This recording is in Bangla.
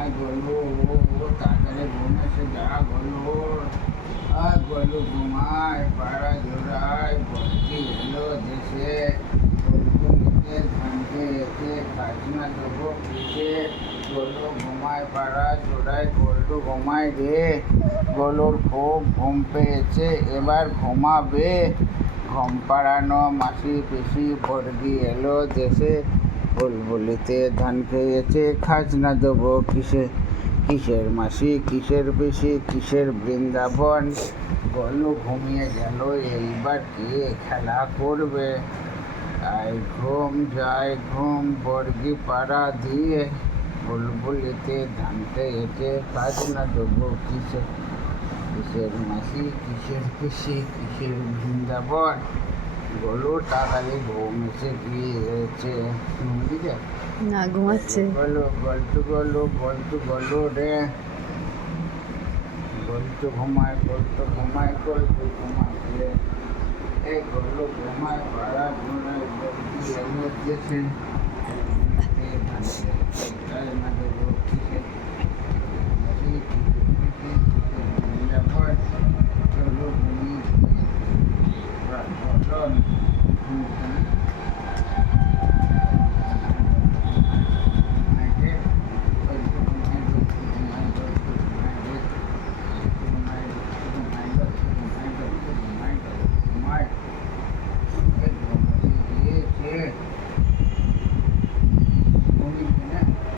আয় গলু তাড়াতাড়ি ঘুম এসে যা গলু। আয় গলু ঘুমায় পাড়া জোড়ায় বলছি এলো দেশে নিতে ধানকে এসে খাজনা দেবো পিঠে। গলু ঘুমায় পাড়া জোড়ায় গলু ঘুমায় রে। গলুর খুব ঘুম পেয়েছে এবার ঘুমাবে। ঘুম পাড়ানো মাসি পিসি বর্গি এলো দেশে। বুলবুলিতে ধান খেয়েছে খাজনা দেবো কিসে। কিসের মাসি কিসের পিসি কিসের বৃন্দাবন। গলু ঘুমিয়ে গেল এইবার কে খেলা করবে। আয় ঘুম যায় ঘুম বর্গি পাড়া দিয়ে। বুলবুলিতে ধান খেয়েছে খাজনা দেবো কিসে। কিসের মাসি কিসের পিসি কিসের বৃন্দাবন। গলু তাড়াতাড়ি ঘুম এসে গিয়েছে। বুঝলে? না, ঘুমাচ্ছে। গলু গলু রে। গলু ঘুমায় গলু ঘুমায় রে। এই গলু ঘুমায় পাড়া ঘুমায় বলছি এলো দেশে।